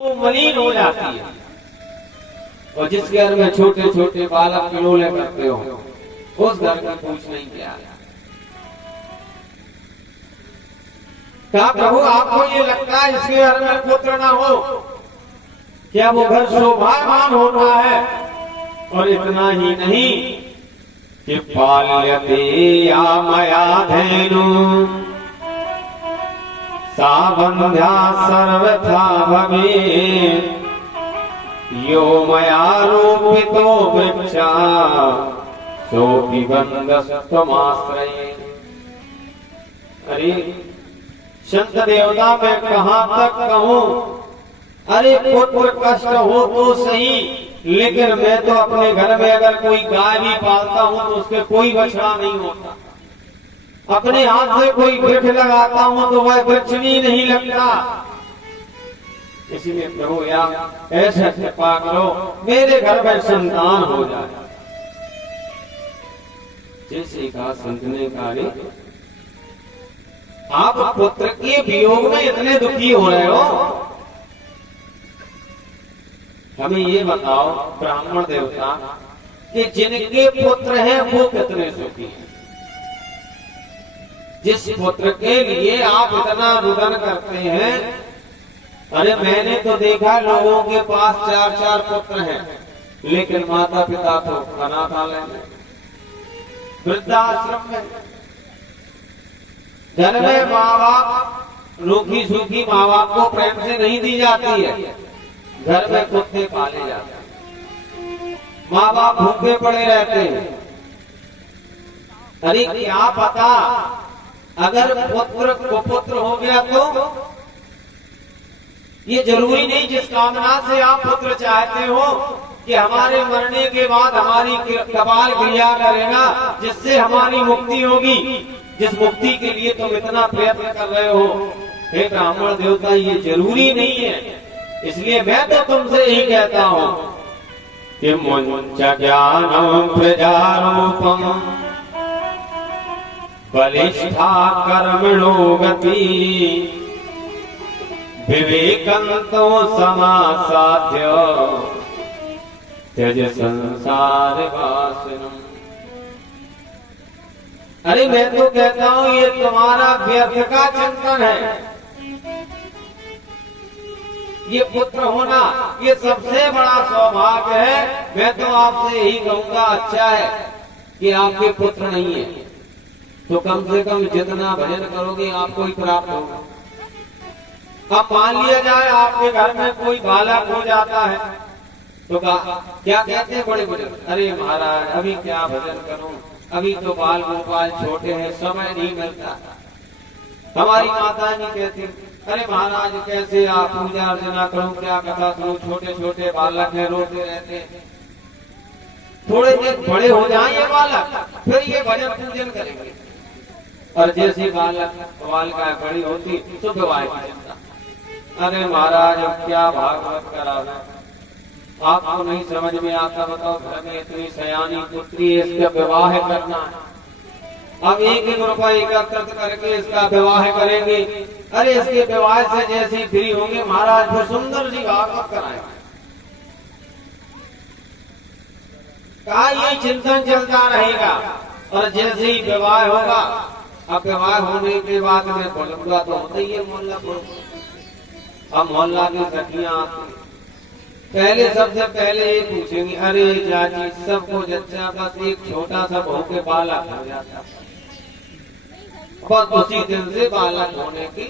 वो मलिन हो जाती है। और जिस घर में छोटे छोटे बालक किलोले करते हो उस घर की पूछ नहीं किया। कहा प्रभु आपको ये लगता है इसके घर में पुत्र ना हो, क्या वो घर शोभायमान होता है? और इतना ही नहीं कि पाल्यते या मया धेनु सा बंध्या सर्वथा भवेत् यो मया रोपितो वृक्षा सोऽपि बन्धस्तमाश्रये। अरे संत देवता मैं कहां तक कहूं, अरे पुत्र कष्ट हो तो सही, लेकिन मैं तो अपने घर में अगर कोई गाय भी पालता हूं तो उसके कोई बछड़ा नहीं होता। अपने हाथ से कोई वृक्ष लगाता हूं तो वह वृक्ष भी नहीं लगता। इसीलिए प्रभु या ऐसे कृपा करो मेरे घर में संतान हो जाए। जैसे कहा संत ने कहा आप पुत्र के वियोग में इतने दुखी हो रहे हो, हमें ये बताओ ब्राह्मण देवता कि जिनके पुत्र हैं वो कितने सुखी हैं। जिस पुत्र के लिए आप इतना रुदन करते हैं, अरे मैंने तो देखा लोगों के पास 4-4 पुत्र हैं, लेकिन माता पिता तो अनाथालय में, वृद्धाश्रम में। घर में माँ बाप रूखी सूखी माँ बाप को प्रेम से नहीं दी जाती है, घर में कुत्ते पाले जाते हैं, माँ बाप भूखे पड़े रहते हैं। अरे क्या पता अगर पुत्र कुपुत्र हो गया तो ये जरूरी नहीं जिस कामना से आप पुत्र चाहते हो कि हमारे मरने के बाद हमारी कपाल क्रिया करेगा जिससे हमारी मुक्ति होगी। जिस मुक्ति के लिए तुम इतना प्रयत्न कर रहे हो हे ब्राह्मण देवता, ये जरूरी नहीं है। इसलिए मैं तो तुमसे यही कहता हूं कि मुंच ज्ञानम प्रजारूपम बलिष्ठा कर्मणो गति विवेकंतो समासाध्य त्यज संसार वासनम। अरे मैं तो कहता हूं ये तुम्हारा व्यर्थ का चिंतन है। ये पुत्र होना ये सबसे बड़ा सौभाग्य है। मैं तो आपसे यही कहूंगा अच्छा है कि आपके पुत्र नहीं है तो कम से कम जितना भजन करोगे आपको ही प्राप्त होगा। अब मान लिया जाए आपके घर में कोई बालक हो जाता है तो क्या कहते हैं बड़े बड़े, अरे महाराज अभी क्या भजन करूं, अभी तो बाल गोपाल छोटे हैं, समय नहीं मिलता। हमारी माता जी कहती अरे महाराज कैसे आप पूजा अर्चना करूं, क्या कथा सुनूं, छोटे छोटे बालक हैं रोते रहते हैं। थोड़े दिन बड़े हो जाएं ये बालक फिर ये भजन पूजन करेंगे। और जैसे बालिका बड़ी होती तो विवाह की चिंता, अरे महाराज अब क्या भागवत करावे, आपको नहीं समझ में आता, बताओ घर में इतनी सयानी पुत्री है इसका विवाह करना है। अब 1-1 रुपया एकत्रित करके इसका विवाह करेंगे। अरे इसके विवाह से जैसे ही फ्री होंगे महाराज फिर सुंदर जी भागवत कराएंगे। कहा ये चिंतन चलता रहेगा। और जैसे ही विवाह होगा, अब विवाह होने के बाद में बोलूंगा तो होता ही है मोहल्ला को। अब मोहल्ला की सखियां आती पहले सबसे पहले ये पूछेंगी अरे चाची सबको जच्चा बस एक छोटा सा बहू के बालक हो जाता, बस उसी दिन से बालक होने की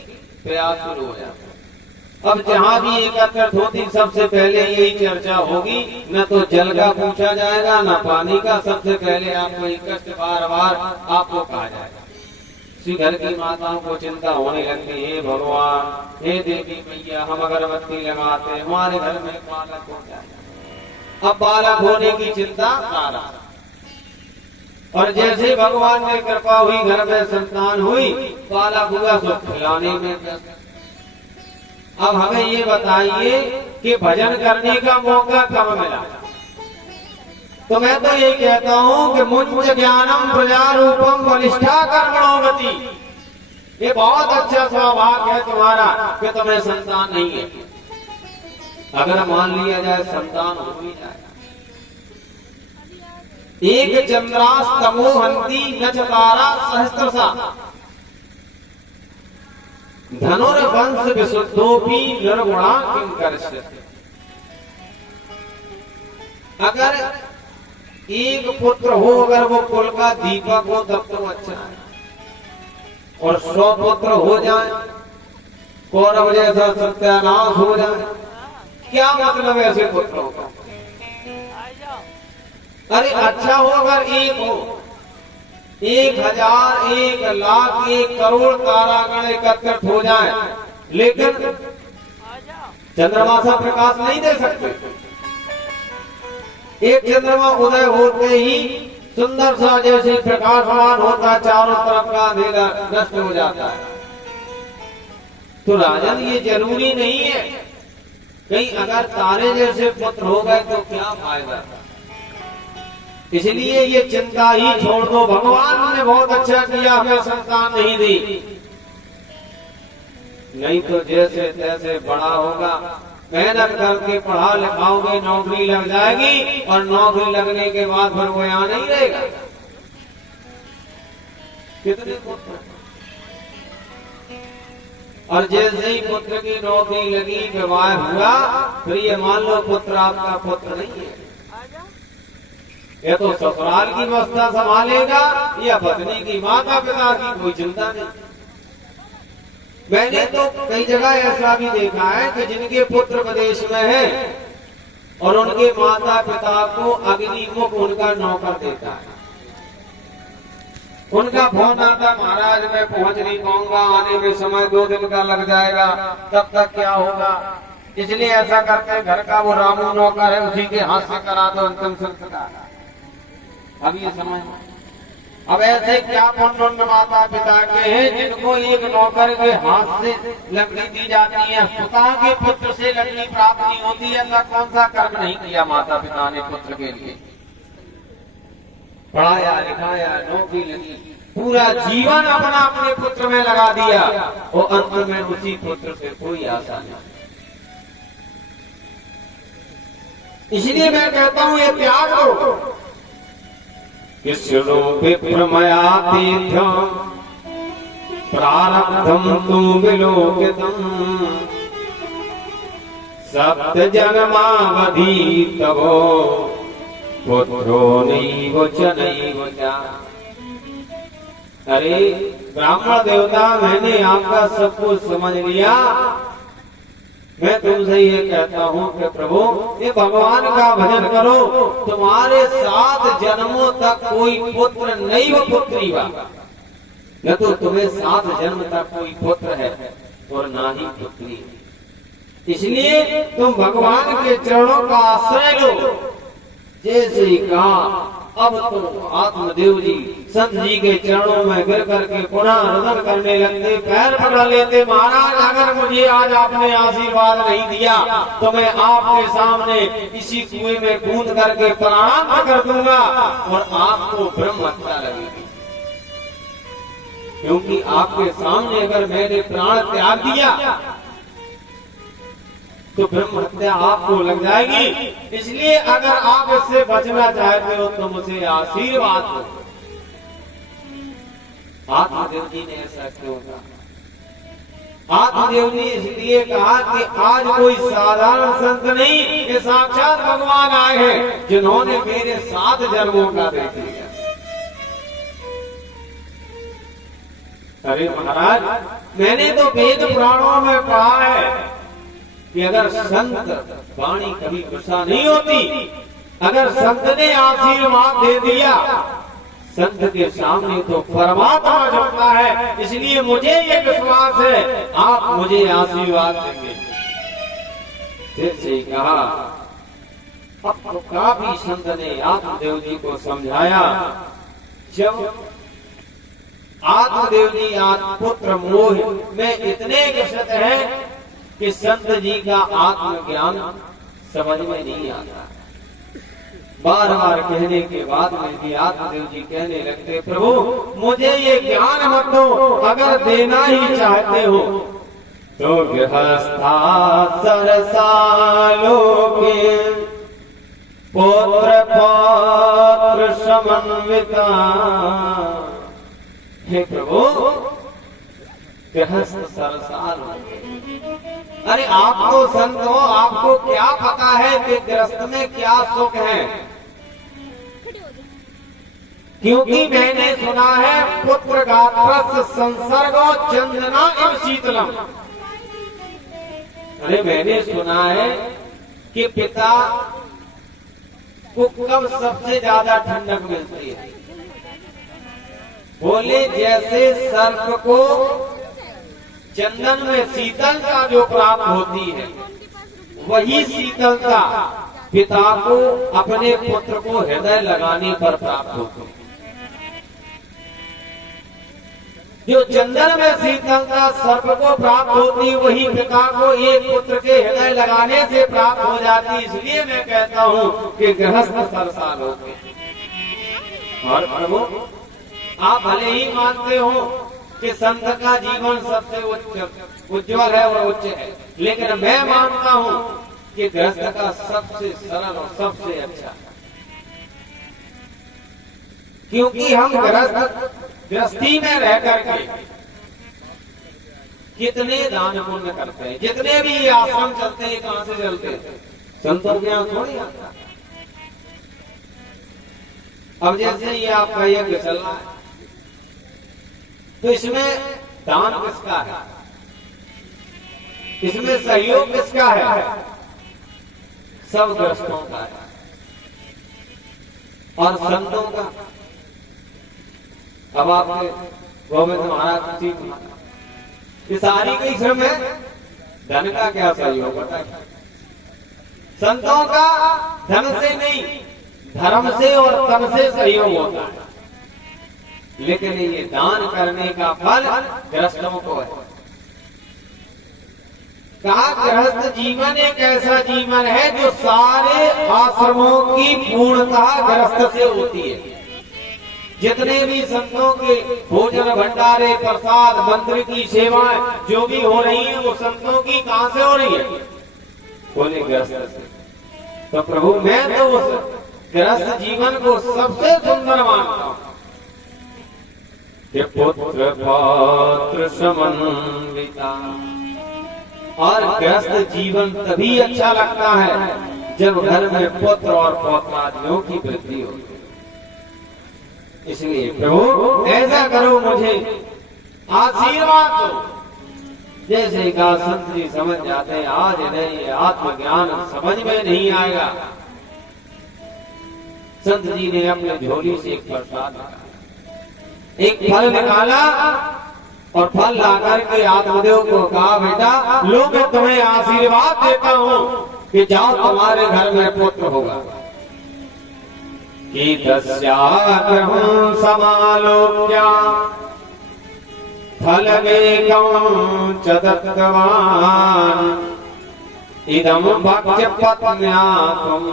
प्रयास शुरू हो जाता। अब जहाँ भी एकत्रित होती सबसे पहले यही चर्चा होगी, न तो जल का पूछा जाएगा न पानी का। सबसे पहले आपको एक कष्ट बार बार आपको कहा जाएगा। घर की माताओं को चिंता होने लगती है, भगवान हे देवी मैया हम अगरबत्ती लगाते हमारे घर में बालक हो जाए। अब बालक होने की चिंता सारा। और जैसे भगवान ने कृपा हुई घर में संतान हुई, बालक हुआ सो खिलाने में। अब हमें ये बताइए कि भजन करने का मौका कब मिला? तो मैं तो ये कहता हूं कि मुंच ज्ञानम प्रजारूपम बलिष्ठा कर्मणो गति। ये बहुत अच्छा सौभाग्य है तुम्हारा कि तुम्हें संतान नहीं है। अगर मान लिया जाए संतान हो ही जाए। एक चंद्रास तमोहंती नचतारा सहस्त्रसा धनुर्वंश विशुद्धोपि निर्गुणा किम कर्ष्यति। अगर एक पुत्र हो, अगर वो कुल का दीपक हो तब तो अच्छा है, और 100 पुत्र हो जाए, कौरव जैसा सत्यानाश हो जाए, क्या मतलब ऐसे पुत्रों का। अरे अच्छा हो अगर एक हो, 1000, 1,00,000, 1 करोड़ तारागण एकत्रित हो जाए, लेकिन चंद्रमा सा प्रकाश नहीं दे सकते। एक चंद्रमा उदय होते ही सुंदर सा जैसे प्रकाशमान होता, चारों तरफ का अंधेरा नष्ट हो जाता है। तो राजन ये जरूरी नहीं है, कहीं अगर तारे जैसे पुत्र हो गए तो क्या फायदा। इसलिए ये चिंता ही छोड़ दो। भगवान ने बहुत अच्छा किया, हमें संतान नहीं दी, नहीं तो जैसे तैसे बड़ा होगा, मेहनत करके पढ़ा लिखाओगे, नौकरी लग जाएगी, और नौकरी लगने के बाद फिर वो यहां नहीं रहेगा। कितने पुत्र, और जैसे ही पुत्र की नौकरी लगी, विवाह हुआ, फिर ये मान लो पुत्र आपका पुत्र नहीं है, ये तो ससुराल की व्यवस्था संभालेगा या पत्नी की, माता पिता की कोई चिंता नहीं। मैंने तो कई जगह ऐसा भी देखा है कि जिनके पुत्र विदेश में हैं और उनके माता पिता को अग्निमुख उनका नौकर देता है। उनका फोन आता, महाराज मैं पहुंच नहीं पाऊंगा, आने में समय 2 दिन का लग जाएगा, तब तक क्या होगा। इसलिए ऐसा करते हैं, घर का वो रामू नौकर है, उसी के हाथ से करा दो अंतिम संस्कार। अब ये समझ, अब ऐसे क्या पुण्य माता पिता के हैं जिनको एक नौकर के हाथ से लकड़ी दी जाती है, पिता के पुत्र से लकड़ी प्राप्त नहीं होती है। ऐसा कौन सा कर्म नहीं किया माता पिता ने पुत्र के लिए, पढ़ाया लिखाया, नौकरी लगी, पूरा जीवन अपना अपने पुत्र में लगा दिया, और अंत में उसी पुत्र से कोई आशा नहीं। इसलिए मैं कहता हूं ये त्याग करो। विप्रमया तीर्थम प्रारब्धम तु विलोकितम सप्त जन्मावधि तवो पुत्रो नैव च नैव च। अरे ब्राह्मण देवता, मैंने आपका सब कुछ समझ लिया, मैं तुमसे ये कहता हूँ कि प्रभु ये भगवान का भजन करो, तुम्हारे 7 जन्मों तक कोई पुत्र नहीं वो पुत्री बा, न तो तुम्हें 7 जन्म तक कोई पुत्र है और ना ही पुत्री। इसलिए तुम भगवान के चरणों का आश्रय लो। जैसे ही कहा, अब तो आत्मदेव जी संत जी के चरणों में गिर करके पुनः रुदन करने लगते, पैर पकड़ लेते, महाराज अगर मुझे आज आपने आशीर्वाद नहीं दिया तो मैं आपके सामने इसी कुएं में कूद करके प्राणांत कर दूंगा और आपको ब्रह्म हत्या लगेगी। क्योंकि आपके सामने अगर मैंने प्राण त्याग दिया तो ब्रह्म हत्या आपको लग जाएगी। इसलिए अगर आप इससे बचना चाहते हो तो मुझे आशीर्वाद दो। आत्मदेव जी ने ऐसा क्यों कहा? आत्मदेव ने इसलिए कहा कि आज कोई साधारण संत नहीं, ये साक्षात भगवान आए हैं जिन्होंने मेरे 7 जन्मों का देख लिया। अरे महाराज, मैंने तो वेद पुराणों में पढ़ा है कि अगर संत वाणी कभी गुस्सा नहीं होती, अगर संत ने आशीर्वाद दे दिया, संत के सामने तो परमात्मा झुकता है। इसलिए मुझे ये विश्वास है आप मुझे आशीर्वाद देंगे। फिर से कहा, अब तो काफी संत ने आत्मदेव जी को समझाया। जब आत्मदेव जी पुत्र मोह में इतने ग्रसित हैं कि संत जी का आत्मज्ञान समझ में नहीं आता। बार बार कहने के बाद में भी आत्मदेव जी कहने लगते, प्रभु मुझे ये ज्ञान मत दो, अगर देना ही चाहते हो तो गृहस्था सरसालोक समन्विता। हे प्रभु गृहस्थ सरसाल। अरे आप तो संत हो, आपको क्या पता है कि गृहस्थ में क्या सुख है? क्योंकि मैंने सुना है पुत्र गात्रस्य संसर्गो चंदना एवं शीतलम। अरे मैंने सुना है कि पिता को कब सबसे ज्यादा ठंडक मिलती है? बोले जैसे सर्प को चंदन में शीतलता जो प्राप्त होती है, वही शीतलता पिता को अपने पुत्र को हृदय लगाने पर प्राप्त होती है। जो चंदन में शीतलता सर्प को प्राप्त होती, वही पिता को एक पुत्र के हृदय लगाने से प्राप्त हो जाती। इसलिए मैं कहता हूँ कि गृहस्थ सरसाल होते। और प्रभु आप भले ही मानते हो कि संत का जीवन सबसे उज्जवल है और उच्च है, लेकिन मैं मानता हूँ कि गृहस्थ का सबसे सरल और सबसे अच्छा, क्योंकि हम गृहस्थी में रह करके कितने दान पुण्य करते हैं। जितने भी ये आश्रम चलते हैं, कहां से चलते हैं? संतों के यहाँ थोड़ी आता। अब जैसे ये आपका यज्ञ चल रहा है, तो इसमें दान किसका है? इसमें सहयोग किसका है? सब गृहस्थों का है। और संतों का, अब आपके गोविंद महाराज जी ये सारी की श्रम है, धन का क्या सहयोग होता है? संतों का धन से नहीं, धर्म से और तन से सहयोग होता है। लेकिन ये दान करने का फल गृहस्थों को है। कहा गृहस्थ जीवन एक ऐसा जीवन है जो सारे आश्रमों की पूर्णता गृहस्थ से होती है। जितने भी संतों के भोजन भंडारे, प्रसाद, मंदिर की सेवाएं जो भी हो रही है, वो संतों की कहां से हो रही है? बोले गृहस्थ से। तो प्रभु मैं तो उस गृहस्थ जीवन को सबसे सुंदर मानता हूं। पुत्र पौत्र समन्विता। और गृहस्थ जीवन तभी अच्छा लगता है जब घर में पुत्र और पौत्रादियों की वृद्धि हो। इसलिए प्रभु ऐसा करो, मुझे आशीर्वाद दो। जैसे कहा संत जी समझ जाते हैं, आज नहीं आत्मज्ञान समझ में नहीं आएगा। संत जी ने अपने झोली से एक प्रसाद निकाला, एक फल निकाला और फल लाकर के आत्मदेव को कहा, बेटा लो मैं तुम्हें आशीर्वाद देता हूँ कि जाओ तुम्हारे घर में पुत्र होगा। कि तस्याग्रहं समालोक्य फलमेकं च दत्तवान् इदं भक्त्य पत्न्याकं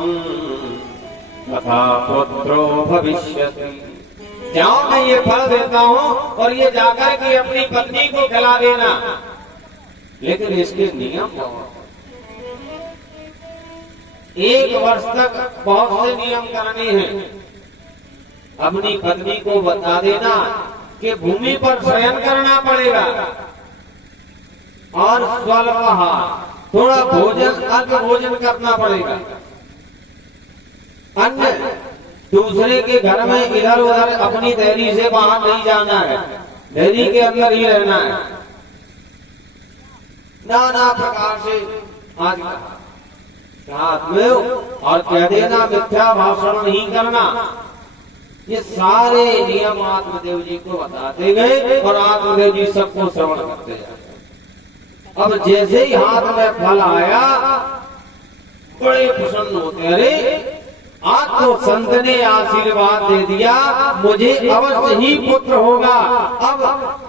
तथा पुत्रो भविष्यति। जाओ मैं ये फल देता हूँ और ये जाकर के अपनी पत्नी को खिला देना। लेकिन इसके नियम बहुत, एक वर्ष तक बहुत से नियम करने हैं। अपनी पत्नी को बता देना कि भूमि पर शयन करना पड़ेगा और स्वल्पाहार, थोड़ा भोजन अल्प भोजन करना पड़ेगा। अन्य दूसरे के घर में इधर उधर अपनी देहरी से बाहर नहीं जाना है, देहरी के अंदर ही रहना है। नाना प्रकार से आज रात में और कह देना मिथ्या भाषण नहीं करना। ये सारे नियम आत्मदेव जी को बताते गए और आत्मदेव जी सबको श्रवण करते जाते। अब जैसे ही हाथ में फल आया, बड़े प्रसन्न होते। अरे आज तो संत ने आशीर्वाद दे दिया, मुझे अवश्य ही पुत्र होगा।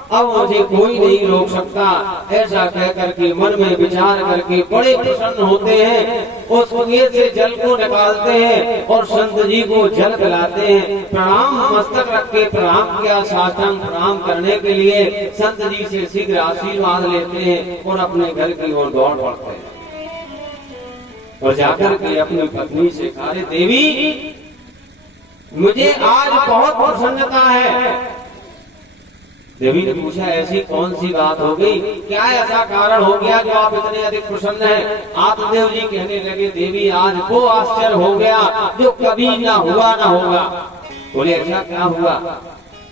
अब मुझे कोई नहीं रोक सकता। ऐसा कह करके मन में विचार करके बड़े प्रसन्न होते हैं। उस कुएं से जल को निकालते हैं और संत जी को जल पिलाते हैं। प्रणाम मस्तक रख के प्रणाम किया, साष्टांग प्रणाम करने के लिए संत जी से शीघ्र आशीर्वाद लेते हैं और अपने घर की ओर दौड़ पड़ते हैं। और जाकर के अपनी पत्नी से कहा, देवी मुझे आज बहुत प्रसन्नता है। देवी ने पूछा ऐसी कौन सी बात हो गई, क्या ऐसा कारण हो गया जो आप इतने अधिक प्रसन्न हैं? आत्मदेव जी कहने लगे देवी आज वो आश्चर्य हो गया जो कभी ना हुआ ना होगा। बोले ऐसा क्या हुआ?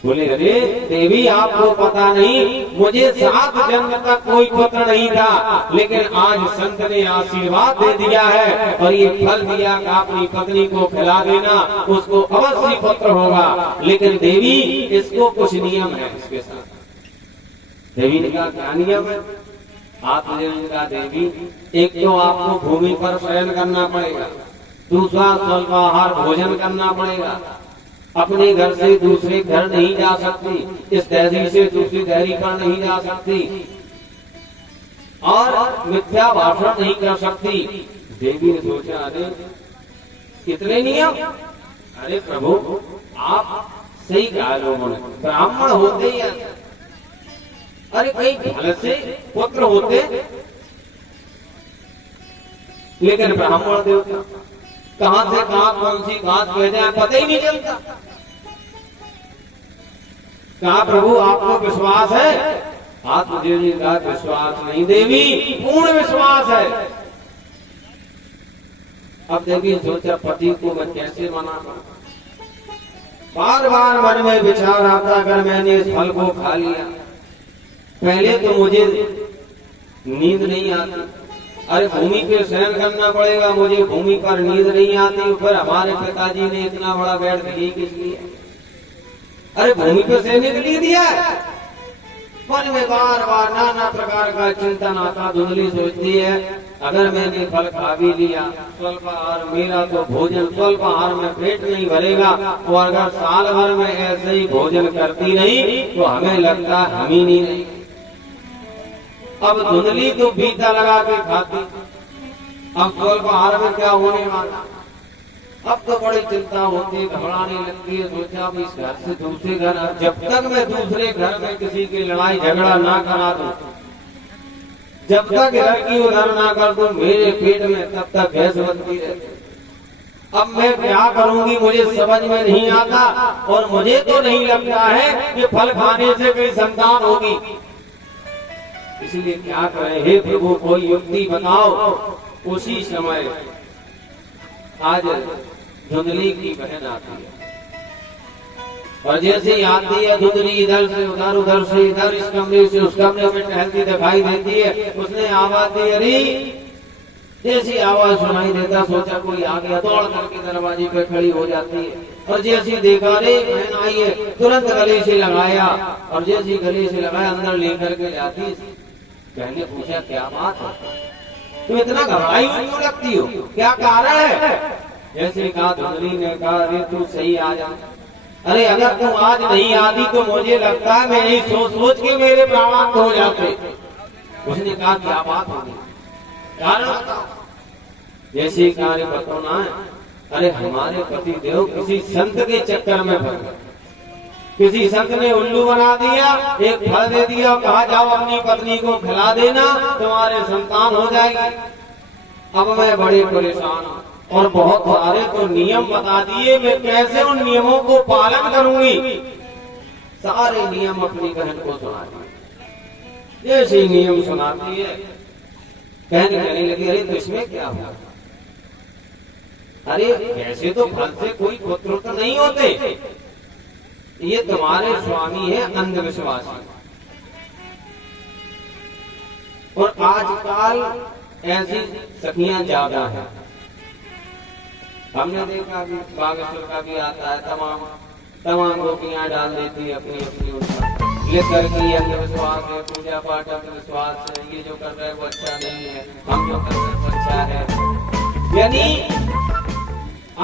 बोले अरे देवी आपको पता नहीं, मुझे 7 जन्म तक कोई पुत्र नहीं था, लेकिन आज संत ने आशीर्वाद दे दिया है और ये फल दिया कि अपनी पत्नी को खिला देना, उसको अवश्य पुत्र होगा। लेकिन देवी इसको कुछ नियम है इसके साथ। देवी ने कहा क्या नियम है? आत्मदेव ने कहा देवी एक तो आपको भूमि पर शयन करना पड़ेगा, दूसरा स्वल्पाहार भोजन करना पड़ेगा, अपने घर से दूसरे घर नहीं जा सकती, इस दहरी से दूसरी दहरी पर नहीं जा सकती और मिथ्या भाषण नहीं कर सकती। देवी ने सोचा अरे कितने नियम, अरे प्रभु आप सही कहा लोगों ने, ब्राह्मण होते ही अरे कई भले से पुत्र होते, लेकिन ब्राह्मण देवता कहां से कहां कौन सी बात कह जाए पता ही नहीं चलता। कहा प्रभु आपको विश्वास है? आत्मदेव जी का विश्वास नहीं देवी, पूर्ण विश्वास है। अब देवी सोचा पति को मैं कैसे मना, बार बार मन में विचार आता अगर मैंने इस फल को खा लिया, पहले तो मुझे नींद नहीं आती, अरे भूमि पे शयन करना पड़ेगा, मुझे भूमि पर नींद नहीं आती, फिर हमारे पिताजी ने इतना बड़ा बेड दिया किस लिए? अरे भूमि पे सोने के लिए दिया है। मन में बार बार नाना प्रकार का चिंतन आता। धुंधली सोचती है अगर मैंने फल खा भी लिया, स्वल्पाहार मेरा तो भोजन स्वल्पाहार में पेट नहीं भरेगा, और अगर साल भर में ऐसे ही भोजन करती रही तो हमें लगता हम ही नहीं। अब धुंधली तो बीता लगा के खाती, अब स्वल्पाहार में क्या होने वाला? अब तो बड़ी चिंता होती है, घबराने लगती है। सोचा अब इस घर से दूसरे घर, जब तक मैं दूसरे घर में किसी की लड़ाई झगड़ा ना करा दूं, जब तक घर की उधर ना कर दूं मेरे पेट में, तब तक गैस बनती रहती। अब मैं क्या करूंगी मुझे समझ में नहीं आता, और मुझे तो नहीं लगता है कि फल खाने से कोई संतान होगी। इसलिए क्या करें हे प्रभु, कोई युक्ति बताओ। उसी समय आज धुंधली की बहन आती है, और जैसे ही आती है धुंधली इधर से उधर, उधर से इधर, इस कमरे से उस कमरे में टहलती दिखाई देती है। उसने आवाज दी, अरे जैसी आवाज सुनाई देता सोचा कोई आ गया, दौड़ करके दरवाजे पे खड़ी हो जाती है, और जैसी देखा रे बहन आई है, तुरंत गले से लगाया, और जैसी गले से लगाया अंदर लेकर के जाती। बहन ने पूछा क्या बात है, तुम इतना घबराई हुई क्यों लगती हो, क्या कारण है? जैसे कहा धुंधली ने कहा अरे तू सही आ जा, अरे अगर तुम आज नहीं आती तो मुझे लगता है मैं यही सोच सोच के मेरे प्राणांत हो जाते। उसने कहा क्या बात होगी, कारण बताओ। जैसे कार्य बताना है, अरे हमारे पति देव किसी संत के चक्कर में फंस गए, किसी संत ने उल्लू बना दिया, एक फल दे दिया, कहा जाओ अपनी पत्नी को खिला देना तुम्हारे संतान हो जाएगी। अब मैं बड़े परेशान हूँ, और बहुत सारे तो नियम बता दिए, मैं कैसे उन नियमों को पालन करूंगी? सारे नियम अपनी बहन को सुना दिए। जैसे नियम सुनाती है, बहन कहने लगी अरे तो इसमें क्या हुआ? अरे ऐसे तो फल से कोई पुत्र तो नहीं होते, ये तुम्हारे स्वामी है अंधविश्वासी, और आजकल ऐसी सखियां ज्यादा है। हमने देखा अभी बागेश्वर का भी आता है, तमाम गोपियां डाल देती है अपनी अपनी उनका लेकर के अंधविश्वास है, पूजा पाठ अंधविश्वास है, ये जो कर रहे हैं वो अच्छा नहीं है, हम जो कर रहे हैं वो अच्छा है। यानी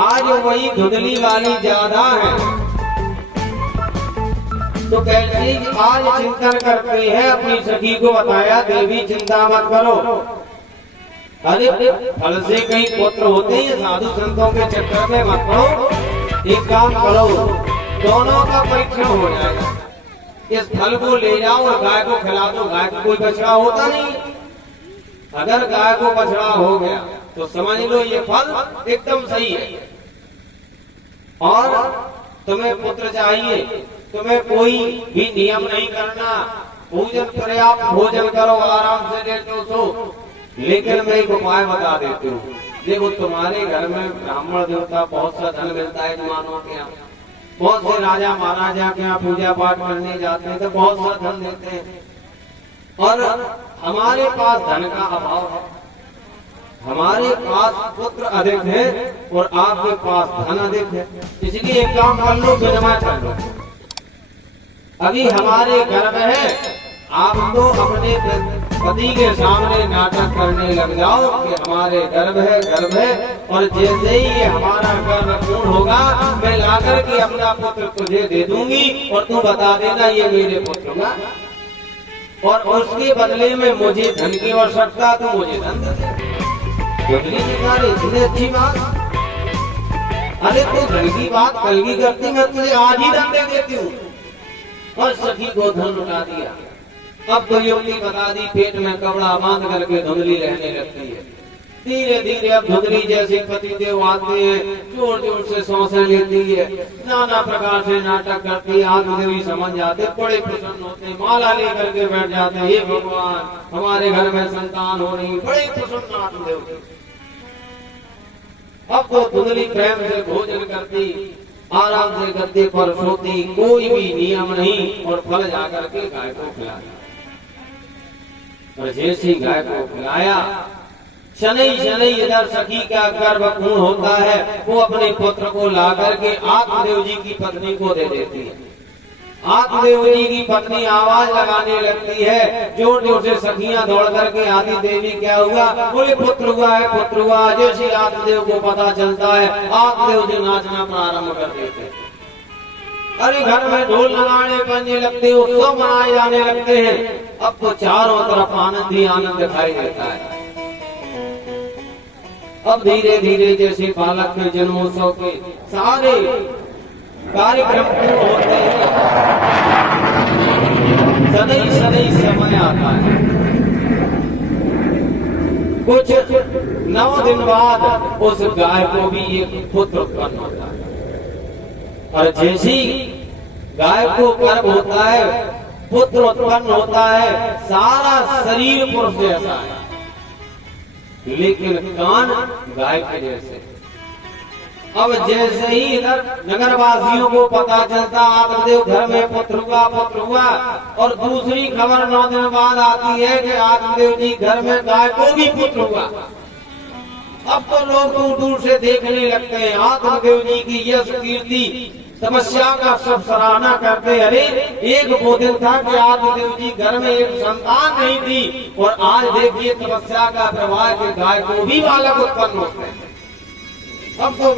आज वही धुंधली वाली ज्यादा है। तो कैसे आज चिंतन करते हैं, अपनी सखी को बताया देवी चिंता मत करो, अरे फल से कई पुत्र होते हैं, साधु संतों के चक्कर में मत पड़ो। एक काम करो, दोनों का परीक्षण हो जाएगा, इस फल को ले जाओ और गाय को खिला दो। गाय को कोई बछड़ा होता नहीं, अगर गाय को बछड़ा हो गया तो समझ लो ये फल एकदम सही है। और तुम्हें पुत्र चाहिए, तुम्हें कोई भी नियम नहीं करना, भोजन पर्याप्त भोजन करो, आराम से लेटो सो। लेकिन मैं एक उपाय बता देती हूँ। देखो तुम्हारे घर में ब्राह्मण देवता बहुत सा धन मिलता है जवानों के यहाँ, बहुत से राजा महाराजा के यहाँ पूजा पाठ करने जाते हैं तो बहुत सा धन देते हैं। और हमारे पास धन का अभाव है, हमारे पास पुत्र अधिक है और आपके पास धन अधिक है। इसलिए एक काम कर लो, विनिमय कर लो। अभी हमारे घर में है, आप तो अपने पति के सामने नाटक करने लग जाओ कि हमारे गर्भ है, और जैसे ही ये हमारा गर्भ पूर्ण होगा मैं लाकर के अपना पुत्र तुझे दे दूंगी और तू बता देना ये मेरे पुत्र का, और उसके बदले में मुझे धन की आवश्यकता, तो मुझे धन दे। इतनी अच्छी बात, अरे तू धन की बात कल की करती, मैं तुझे आज ही धन दे देती हूँ। और सखी को धन लुटा दिया। अब तो युवती बता दी, पेट में कपड़ा बांध करके धुंधली रहने लगती है। धीरे धीरे अब धुंधली जैसे पतिदेव आते हैं, जोर जोर से सांसें लेती है, नाना प्रकार से नाटक करती है। आत्मदेवी समझ जाते, बड़े प्रसन्न होते, माला लेकर के बैठ जाते हैं, हे भगवान हमारे घर में संतान हो रही, बड़े प्रसन्न आत्मदेव। अब तो धुंधली प्रेम से भोजन करती, आराम से करती, पर सोती, कोई भी नियम नहीं, और फल जाकर के गाय को खिलाया। और जैसी गाय को खिलाया, शनै शनै इधर सखी का गर्भ पूर्ण होता है, वो अपने पुत्र को ला करके आत्मदेव जी की पत्नी को दे देती है। आत्मदेव जी की पत्नी आवाज लगाने लगती है, जोर जोर से सखियां दौड़ करके आती, देवी क्या हुआ? बोले पुत्र हुआ है, पुत्र हुआ। जैसे आत्मदेव को पता चलता है, आत्मदेव जी नाचना प्रारंभ कर देते हैं। अरे घर में ढोल नगाड़े बजने लगते, उत्सव मनाए जाने लगते हैं। अब तो चारों तरफ आनंद ही आनंद दिखाई देता है। अब धीरे धीरे जैसे बालक के जन्मोत्सव के सारे कार्यक्रम पूर्ण होते हैं, सदैव सदैव समय आता है। कुछ 9 दिन बाद उस गाय को भी एक पुत्र उत्पन्न होता है। और जैसी गाय को गर्भ होता है, पुत्र उत्पन्न होता है, सारा शरीर पुरुष जैसा है, लेकिन कान गाय के जैसे। अब जैसे ही इधर नगरवासियों को पता चलता आत्मदेव घर में पुत्र हुआ, और दूसरी खबर 9 दिन बाद आती है कि आत्मदेव जी घर में गाय को भी पुत्र हुआ। अब तो लोग दूर दूर से देखने लगते हैं, आत्मदेव जी की यश कीर्ति तपस्या का सब सराहना करते। अरे एक वो दिन था कि आत्मदेव जी घर में एक संतान नहीं थी, और आज देखिए तपस्या का प्रभाव के गाय को भी बालक उत्पन्न होते हैं। अब तो